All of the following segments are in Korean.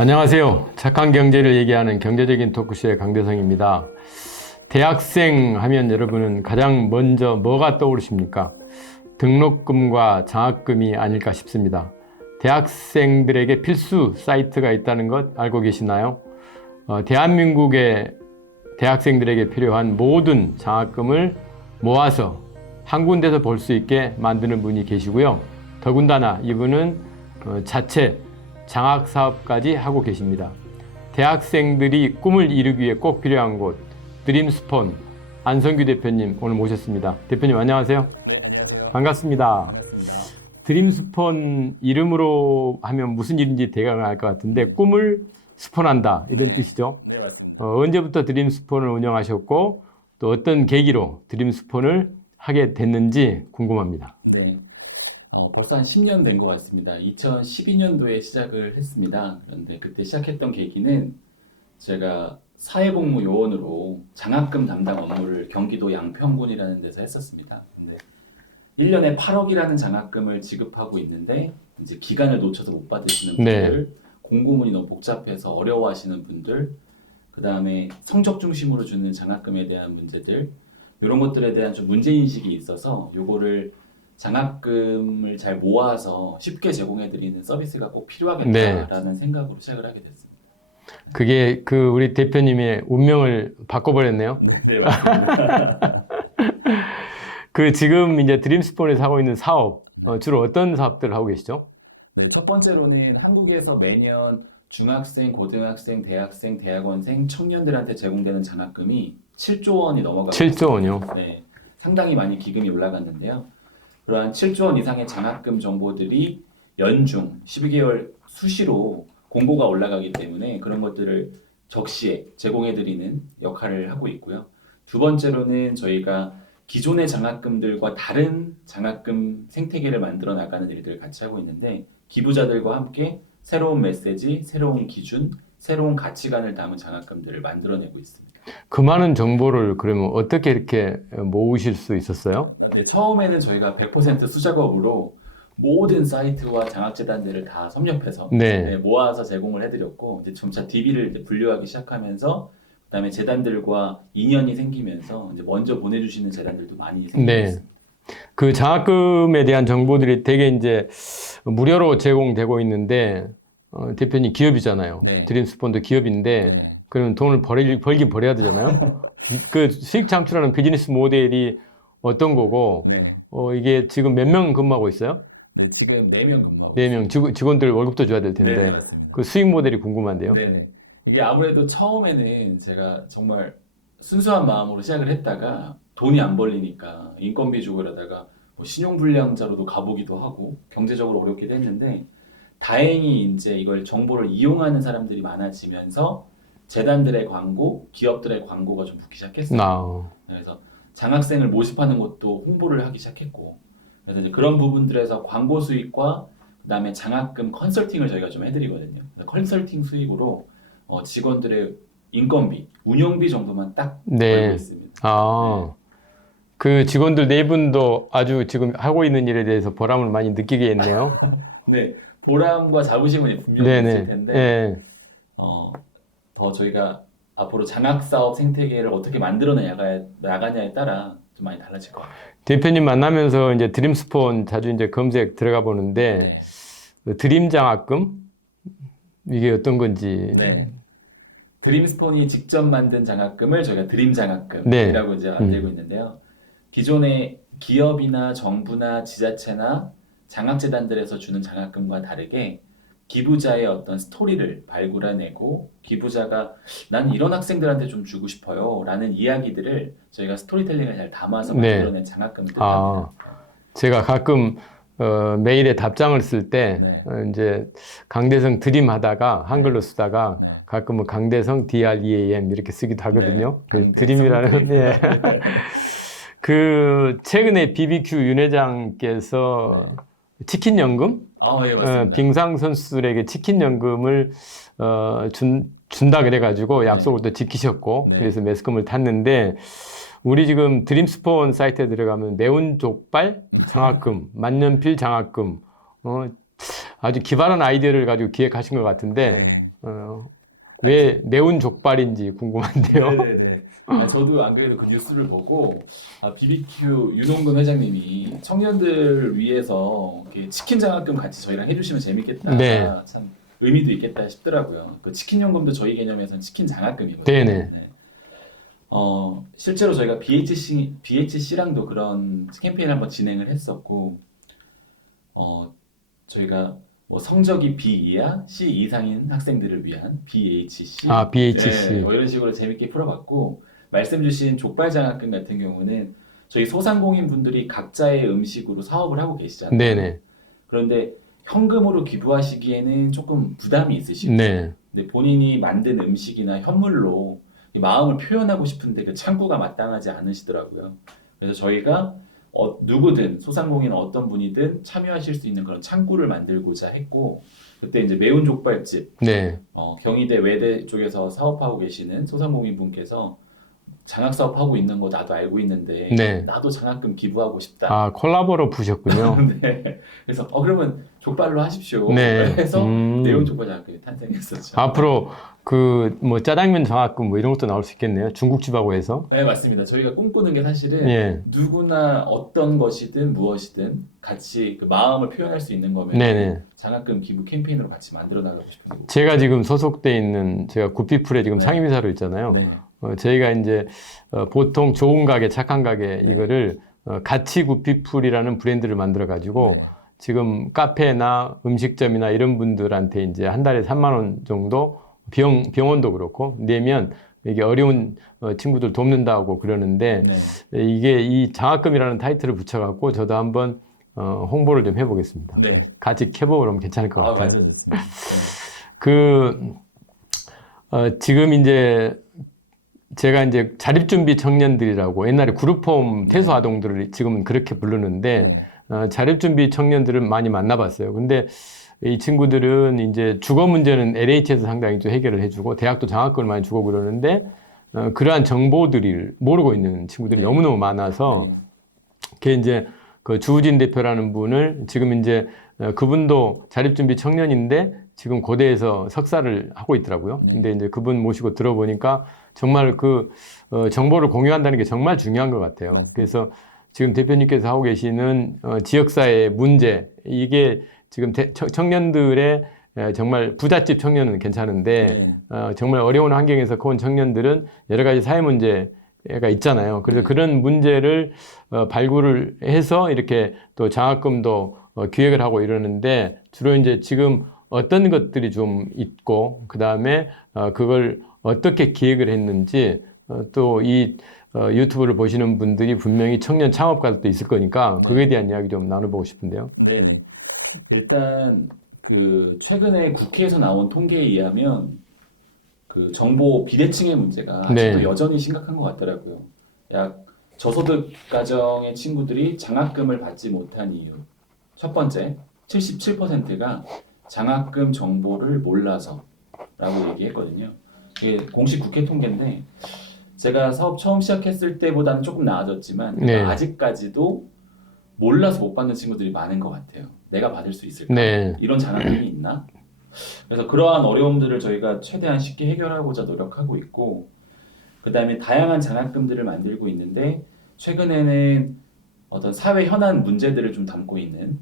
안녕하세요. 착한 경제를 얘기하는 경제적인 토크쇼의 강대성입니다. 대학생 하면 여러분은 가장 먼저 뭐가 떠오르십니까? 등록금과 장학금이 아닐까 싶습니다. 대학생들에게 필수 사이트가 있다는 것 알고 계시나요? 대한민국의 대학생들에게 필요한 모든 장학금을 모아서 한 군데서 볼 수 있게 만드는 분이 계시고요. 더군다나 이분은 자체 장학사업까지 하고 계십니다. 대학생들이 꿈을 이루기 위해 꼭 필요한 곳, 드림스폰 안성규 대표님 오늘 모셨습니다. 대표님 안녕하세요. 네, 안녕하세요. 반갑습니다. 반갑습니다. 드림스폰 이름으로 하면 무슨 일인지 대강 알 것 같은데 꿈을 스폰한다 이런 뜻이죠. 네, 맞습니다. 언제부터 드림스폰을 운영하셨고 또 어떤 계기로 드림스폰을 하게 됐는지 궁금합니다. 네, 벌써 한 10년 된 것 같습니다. 2012년도에 시작을 했습니다. 그런데 그때 시작했던 계기는 제가 사회복무 요원으로 장학금 담당 업무를 경기도 양평군이라는 데서 했었습니다. 근데 1년에 8억이라는 장학금을 지급하고 있는데 이제 기간을 놓쳐서 못 받으시는 분들, 공고문이 너무 복잡해서 어려워하시는 분들, 그 다음에 성적 중심으로 주는 장학금에 대한 문제들, 이런 것들에 대한 좀 문제인식이 있어서 요거를 장학금을 잘 모아서 쉽게 제공해드리는 서비스가 꼭 필요하겠다라는 생각으로 시작을 하게 됐습니다. 그게 우리 대표님의 운명을 바꿔버렸네요. 네, 맞습니다. 지금 이제 드림스폰에서 하고 있는 사업, 주로 어떤 사업들을 하고 계시죠? 네, 첫 번째로는 한국에서 매년 중학생, 고등학생, 대학생, 대학원생, 청년들한테 제공되는 장학금이 7조 원이 넘어가고 7조 원이요? 네, 상당히 많이 기금이 올라갔는데요. 그러한 7조 원 이상의 장학금 정보들이 연중 12개월 수시로 공고가 올라가기 때문에 그런 것들을 적시에 제공해드리는 역할을 하고 있고요. 두 번째로는 저희가 기존의 장학금들과 다른 장학금 생태계를 만들어 나가는 일들을 같이 하고 있는데 기부자들과 함께 새로운 메시지, 새로운 기준, 새로운 가치관을 담은 장학금들을 만들어내고 있습니다. 그 많은 정보를 그러면 어떻게 이렇게 모으실 수 있었어요? 네, 처음에는 저희가 100% 수작업으로 모든 사이트와 장학재단들을 다 섭렵해서 모아서 제공을 해드렸고 이제 점차 DB를 이제 분류하기 시작하면서 그다음에 재단들과 인연이 생기면서 이제 먼저 보내주시는 재단들도 많이 생겼습니다. 그 장학금에 대한 정보들이 되게 이제 무료로 제공되고 있는데 대표님 기업이잖아요. 네. 드림스폰도 기업인데 네. 그럼 돈을 벌긴 벌여야 되잖아요. 그 수익 창출하는 비즈니스 모델이 어떤 거고 네. 이게 지금 몇 명 근무하고 있어요? 네, 지금 4명 근무하고 4명 직원들 월급도 줘야 될 텐데 네, 맞습니다. 그 수익 모델이 궁금한데요. 네네. 이게 아무래도 처음에는 제가 정말 순수한 마음으로 시작을 했다가 돈이 안 벌리니까 인건비 주고 이러다가 뭐 신용불량자로도 가보기도 하고 경제적으로 어렵기도 했는데 다행히 이제 이걸 정보를 이용하는 사람들이 많아지면서 재단들의 광고, 기업들의 광고가 좀 붙기 시작했어요. 그래서 장학생을 모집하는 것도 홍보를 하기 시작했고 그래서 이제 그런 부분들에서 광고 수익과 그다음에 장학금 컨설팅을 저희가 좀 해드리거든요. 컨설팅 수익으로 직원들의 인건비, 운영비 정도만 딱 벌고 있습니다. 그 직원들 4분도 아주 지금 하고 있는 일에 대해서 보람을 많이 느끼겠네요. 네, 보람과 자부심은 분명히 있을 텐데 더 저희가 앞으로 장학사업 생태계를 어떻게 만들어 나가냐에 따라 좀 많이 달라질 것 같아요. 대표님 만나면서 이제 드림스폰 자주 이제 검색 들어가 보는데 드림 장학금 이게 어떤 건지. 네. 드림스폰이 직접 만든 장학금을 저희가 드림 장학금이라고 이제 만들고 있는데요. 기존의 기업이나 정부나 지자체나 장학재단들에서 주는 장학금과 다르게 기부자의 어떤 스토리를 발굴해내고 기부자가 난 이런 학생들한테 좀 주고 싶어요 라는 이야기들을 저희가 스토리텔링을 잘 담아서 만들어낸 장학금입니다. 제가 가끔 메일에 답장을 쓸 때 이제 강대성 드림 하다가 한글로 쓰다가 가끔은 강대성 DREAM 이렇게 쓰기도 하거든요. 드림이라는 최근에 BBQ 윤 회장께서 치킨 연금? 예, 맞습니다. 빙상 선수들에게 치킨 연금을 준다 그래가지고 약속을 또 지키셨고 그래서 매스컴을 탔는데 우리 지금 드림스폰 사이트에 들어가면 매운 족발 장학금, 만년필 장학금, 아주 기발한 아이디어를 가지고 기획하신 것 같은데 네. 왜 매운 족발인지 궁금한데요. 네네네. 저도 안 그래도 그 뉴스를 보고 BBQ 윤홍근 회장님이 청년들 위해서 이렇게 치킨 장학금 같이 저희랑 해주시면 재밌겠다. 네. 참 의미도 있겠다 싶더라고요. 그 치킨 연금도 저희 개념에서는 치킨 장학금이거든요. 네네. 네. 실제로 저희가 BHC랑도 그런 캠페인을 한번 진행을 했었고, 저희가 뭐 성적이 B 이하, C 이상인 학생들을 위한 BHC, 아, BHC. 네, 뭐 이런 식으로 재밌게 풀어봤고, 말씀 주신 족발 장학금 같은 경우는 저희 소상공인 분들이 각자의 음식으로 사업을 하고 계시잖아요. 네네. 그런데 현금으로 기부하시기에는 조금 부담이 있으시고, 네. 근데 본인이 만든 음식이나 현물로 이 마음을 표현하고 싶은데 그 창구가 마땅하지 않으시더라고요. 그래서 저희가 누구든 소상공인 어떤 분이든 참여하실 수 있는 그런 창구를 만들고자 했고, 그때 이제 매운 족발집 네. 경희대 외대 쪽에서 사업하고 계시는 소상공인 분께서 장학 사업하고 있는 거 나도 알고 있는데 네. 나도 장학금 기부하고 싶다. 아, 콜라보로 부셨군요. 네. 그래서 그러면 족발로 하십시오. 네. 해서 매운 족발 장학금이 탄생했었죠. 앞으로 그 뭐 짜장면 장학금 뭐 이런 것도 나올 수 있겠네요. 중국집하고 해서. 네, 맞습니다. 저희가 꿈꾸는 게 사실은 예. 누구나 어떤 것이든 무엇이든 같이 그 마음을 표현할 수 있는 거면 네네. 장학금 기부 캠페인으로 같이 만들어 나가고 싶은 거고. 제가 지금 소속돼 있는 제가 구피풀에 지금 네. 상임이사로 있잖아요. 네. 저희가 이제 보통 좋은 가게, 착한 가게 이거를 가치 구피풀이라는 브랜드를 만들어 가지고 지금 카페나 음식점이나 이런 분들한테 이제 한 달에 3만 원 정도 병원도 그렇고 내면 이게 어려운 친구들 돕는다고 그러는데 네. 이게 이 장학금이라는 타이틀을 붙여갖고 저도 한번 홍보를 좀 해보겠습니다. 네. 같이 캐보면 괜찮을 것 같아요. 맞아요. 좋습니다. 지금 이제 제가 이제 자립준비 청년들이라고 옛날에 그룹홈 퇴소아동들을 지금은 그렇게 부르는데 자립준비 청년들을 많이 만나봤어요. 근데 이 친구들은 이제 주거 문제는 LH에서 상당히 좀 해결을 해주고 대학도 장학금을 많이 주고 그러는데 그러한 정보들을 모르고 있는 친구들이 너무너무 많아서 그게 이제 그 주우진 대표라는 분을 지금 이제 그분도 자립준비 청년인데 지금 고대에서 석사를 하고 있더라고요. 근데 이제 그분 모시고 들어보니까 정말 그 정보를 공유한다는 게 정말 중요한 것 같아요. 그래서 지금 대표님께서 하고 계시는 지역사회의 문제, 이게 지금 청년들의 정말 부잣집 청년은 괜찮은데 정말 어려운 환경에서 커온 청년들은 여러 가지 사회 문제가 있잖아요. 그래서 그런 문제를 발굴을 해서 이렇게 또 장학금도 기획을 하고 이러는데 주로 이제 지금 어떤 것들이 좀 있고 그 다음에 그걸 어떻게 기획을 했는지 또 이 유튜브를 보시는 분들이 분명히 청년 창업가들도 있을 거니까 그거에 대한 이야기 좀 나눠보고 싶은데요. 네. 일단 그 최근에 국회에서 나온 통계에 의하면 그 정보 비대칭의 문제가 아직도 여전히 심각한 것 같더라고요. 약 저소득 가정의 친구들이 장학금을 받지 못한 이유. 첫 번째, 77%가 장학금 정보를 몰라서라고 얘기했거든요. 이게 공식 국회 통계인데 제가 사업 처음 시작했을 때보다는 조금 나아졌지만 아직까지도 몰라서 못 받는 친구들이 많은 것 같아요. 내가 받을 수 있을까? 이런 장학금이 있나? 그래서 그러한 어려움들을 저희가 최대한 쉽게 해결하고자 노력하고 있고 그 다음에 다양한 장학금들을 만들고 있는데 최근에는 어떤 사회 현안 문제들을 좀 담고 있는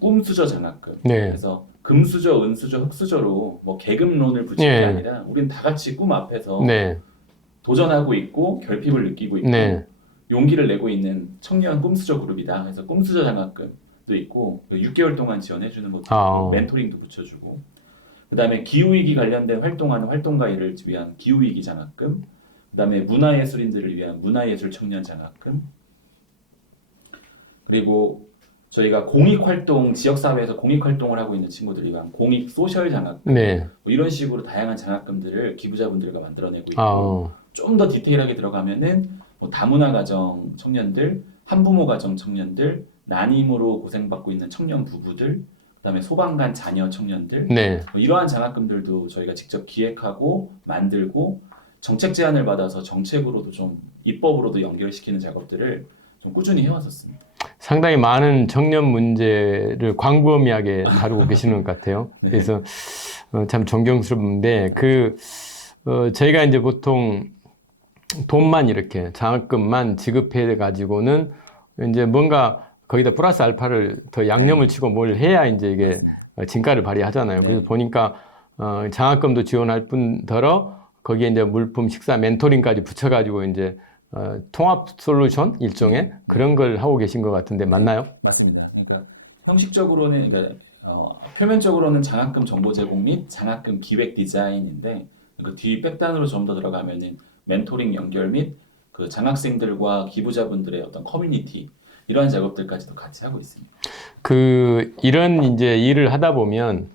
꿈수저 장학금. 그래서 금수저, 은수저, 흑수저로 뭐 계급론을 붙인 게 아니라 우리는 다 같이 꿈 앞에서 도전하고 있고 결핍을 느끼고 있고 용기를 내고 있는 청년 꿈수저 그룹이다. 그래서 꿈수저 장학금도 있고 6개월 동안 지원해주는 것도 있고 멘토링도 붙여주고 그 다음에 기후위기 관련된 활동하는 활동가를 위한 기후위기 장학금 그 다음에 문화예술인들을 위한 문화예술 청년 장학금 그리고 저희가 공익활동, 지역사회에서 공익활동을 하고 있는 친구들을 위한 공익 소셜 장학금 뭐 이런 식으로 다양한 장학금들을 기부자분들과 만들어내고 있고 좀 더 디테일하게 들어가면은 뭐 다문화 가정 청년들, 한부모 가정 청년들, 난임으로 고생받고 있는 청년 부부들, 그다음에 소방관 자녀 청년들 뭐 이러한 장학금들도 저희가 직접 기획하고 만들고 정책 제안을 받아서 정책으로도 좀 입법으로도 연결시키는 작업들을 좀 꾸준히 해왔었습니다. 상당히 많은 청년 문제를 광범위하게 다루고 계시는 것 같아요. 네. 그래서 참 존경스럽은데 저희가 이제 보통 돈만 이렇게 장학금만 지급해 가지고는 이제 뭔가 거기다 플러스 알파를 더 양념을 치고 뭘 해야 이제 이게 진가를 발휘하잖아요. 그래서 네. 보니까 장학금도 지원할 뿐더러 거기에 이제 물품, 식사, 멘토링까지 붙여가지고 이제 통합 솔루션 일종의 그런 걸 하고 계신 것 같은데 맞나요? 맞습니다. 그러니까 형식적으로는 그러니까 표면적으로는 장학금 정보 제공 및 장학금 기획 디자인인데 그 뒤 백단으로 좀 더 들어가면은 멘토링 연결 및 그 장학생들과 기부자분들의 어떤 커뮤니티 이러한 작업들까지도 같이 하고 있습니다. 이런 이제 일을 하다 보면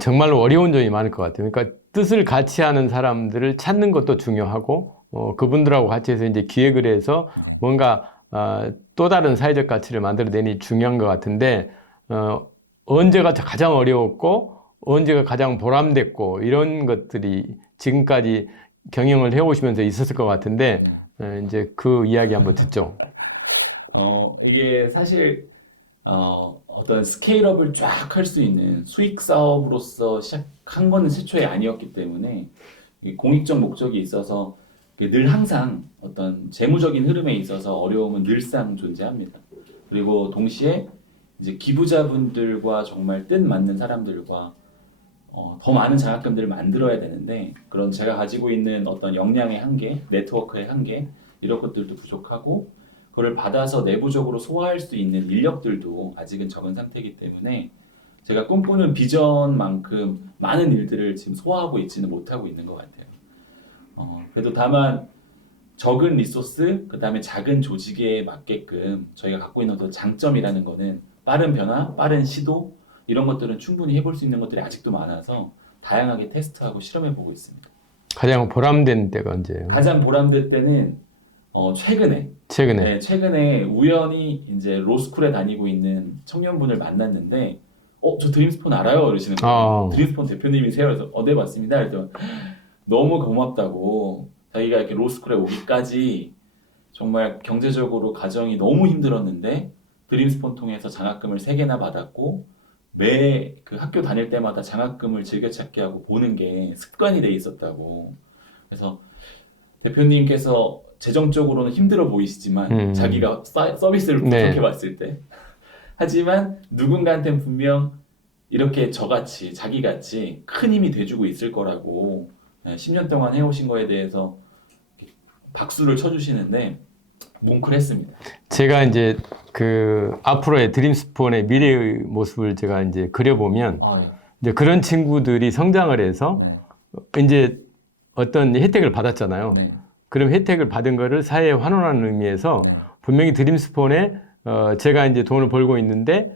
정말로 어려운 점이 많을 것 같아요. 그러니까 뜻을 같이 하는 사람들을 찾는 것도 중요하고 그분들하고 같이 해서 이제 기획을 해서 뭔가 또 다른 사회적 가치를 만들어내니 중요한 것 같은데 언제가 가장 어려웠고 언제가 가장 보람됐고 이런 것들이 지금까지 경영을 해오시면서 있었을 것 같은데 이제 그 이야기 한번 듣죠. 이게 사실 어떤 스케일업을 쫙 할 수 있는 수익 사업으로서 시작한 거는 최초에 아니었기 때문에 이 공익적 목적이 있어서 늘 항상 어떤 재무적인 흐름에 있어서 어려움은 늘상 존재합니다. 그리고 동시에 이제 기부자분들과 정말 뜻 맞는 사람들과 더 많은 장학금들을 만들어야 되는데 그런 제가 가지고 있는 어떤 역량의 한계, 네트워크의 한계 이런 것들도 부족하고 그걸 받아서 내부적으로 소화할 수 있는 인력들도 아직은 적은 상태이기 때문에 제가 꿈꾸는 비전만큼 많은 일들을 지금 소화하고 있지는 못하고 있는 것 같아요. 그래도 다만 적은 리소스, 그 다음에 작은 조직에 맞게끔 저희가 갖고 있는 어떤 장점이라는 거는 빠른 변화, 빠른 시도 이런 것들은 충분히 해볼 수 있는 것들이 아직도 많아서 다양하게 테스트하고 실험해보고 있습니다. 가장 보람된 때가 언제예요? 가장 보람될 때는 최근에 최근에. 최근에 우연히 이제 로스쿨에 다니고 있는 청년분을 만났는데 저 드림스폰 알아요? 이러시는 거예요. 드림스폰 대표님이세요? 그래서 네 맞습니다. 그래서 너무 고맙다고 자기가 이렇게 로스쿨에 오기까지 정말 경제적으로 가정이 너무 힘들었는데 드림스폰 통해서 장학금을 3개나 받았고 매 그 학교 다닐 때마다 장학금을 즐겨찾기 하고 보는 게 습관이 돼 있었다고. 그래서 대표님께서 재정적으로는 힘들어 보이시지만 자기가 서비스를 부족해 봤을 때 하지만 누군가한테는 분명 이렇게 저같이 자기같이 큰 힘이 돼주고 있을 거라고 10년 동안 해오신 거에 대해서 박수를 쳐주시는데 뭉클했습니다. 제가 이제 앞으로의 드림스폰의 미래의 모습을 제가 이제 그려보면 네. 이제 그런 친구들이 성장을 해서 이제 어떤 혜택을 받았잖아요. 네. 그럼 혜택을 받은 거를 사회에 환원하는 의미에서 분명히 드림스폰에 제가 이제 돈을 벌고 있는데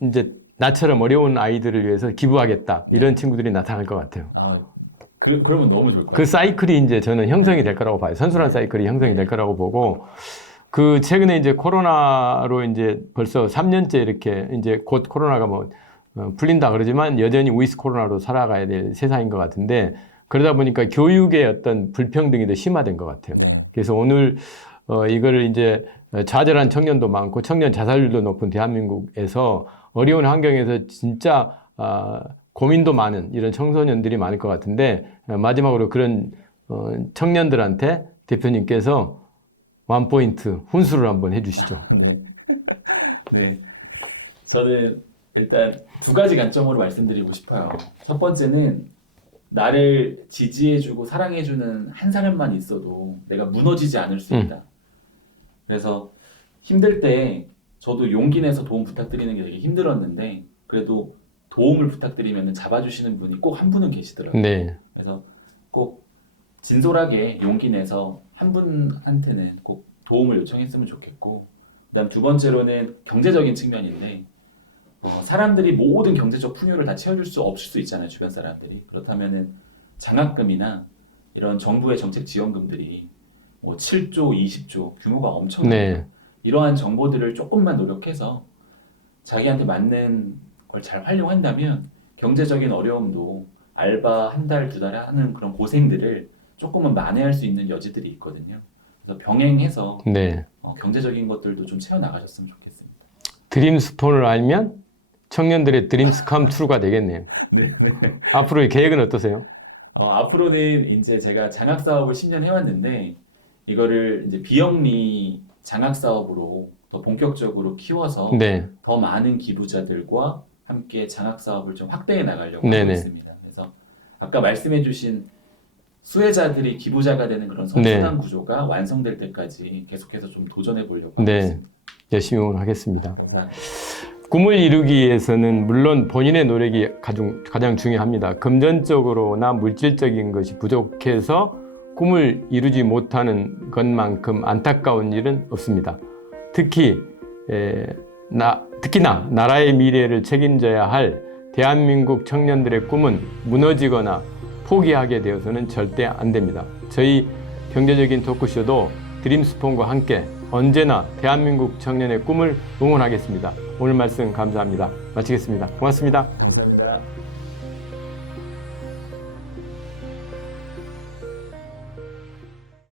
이제 나처럼 어려운 아이들을 위해서 기부하겠다 이런 친구들이 나타날 것 같아요. 그러면 너무 좋을 것 같아요. 그 사이클이 이제 저는 형성이 될 거라고 봐요. 선순환 사이클이 형성이 될 거라고 보고 최근에 이제 코로나로 이제 벌써 3년째 이렇게 이제 곧 코로나가 풀린다 그러지만 여전히 위드 코로나로 살아가야 될 세상인 것 같은데 그러다 보니까 교육의 어떤 불평등이 더 심화된 것 같아요. 그래서 오늘 이거를 이제 좌절한 청년도 많고 청년 자살률도 높은 대한민국에서 어려운 환경에서 진짜 고민도 많은 이런 청소년들이 많을 것 같은데 마지막으로 그런 청년들한테 대표님께서 원포인트 훈수를 한번 해주시죠. 네. 저는 일단 2가지 관점으로 말씀드리고 싶어요. 첫 번째는 나를 지지해주고 사랑해주는 한 사람만 있어도 내가 무너지지 않을 수 있다. 그래서 힘들 때 저도 용기 내서 도움 부탁드리는 게 되게 힘들었는데 그래도 도움을 부탁드리면 잡아주시는 분이 꼭 한 분은 계시더라고요. 네. 그래서 꼭 진솔하게 용기 내서 한 분한테는 꼭 도움을 요청했으면 좋겠고 그다음 2번째로는 경제적인 측면인데 사람들이 모든 경제적 풍요를 다 채워줄 수 없을 수 있잖아요. 주변 사람들이. 그렇다면은 장학금이나 이런 정부의 정책 지원금들이 7조, 20조 규모가 엄청나요. 네. 이러한 정보들을 조금만 노력해서 자기한테 맞는 걸 잘 활용한다면 경제적인 어려움도 알바 1달, 2달 하는 그런 고생들을 조금은 만회할 수 있는 여지들이 있거든요. 그래서 병행해서 네. 경제적인 것들도 좀 채워나가셨으면 좋겠습니다. 드림스폰을 알면 청년들의 드림스 컴 트루가 되겠네요. 네, 네. 앞으로의 계획은 어떠세요? 앞으로는 이제 제가 장학 사업을 10년 해왔는데 이거를 이제 비영리 장학 사업으로 더 본격적으로 키워서 네. 더 많은 기부자들과 함께 장학 사업을 좀 확대해 나가려고 하고 네네. 있습니다. 그래서 아까 말씀해주신 수혜자들이 기부자가 되는 그런 네. 선순환 구조가 완성될 때까지 계속해서 좀 도전해 보려고 하고 네. 있습니다. 열심히 응원하겠습니다. 감사합니다. 꿈을 이루기 위해서는 물론 본인의 노력이 가장 중요합니다. 금전적으로나 물질적인 것이 부족해서 꿈을 이루지 못하는 것만큼 안타까운 일은 없습니다. 특히나 나라의 미래를 책임져야 할 대한민국 청년들의 꿈은 무너지거나 포기하게 되어서는 절대 안 됩니다. 저희 경제적인 토크쇼도 드림스폰과 함께 언제나 대한민국 청년의 꿈을 응원하겠습니다. 오늘 말씀 감사합니다. 마치겠습니다. 고맙습니다. 감사합니다.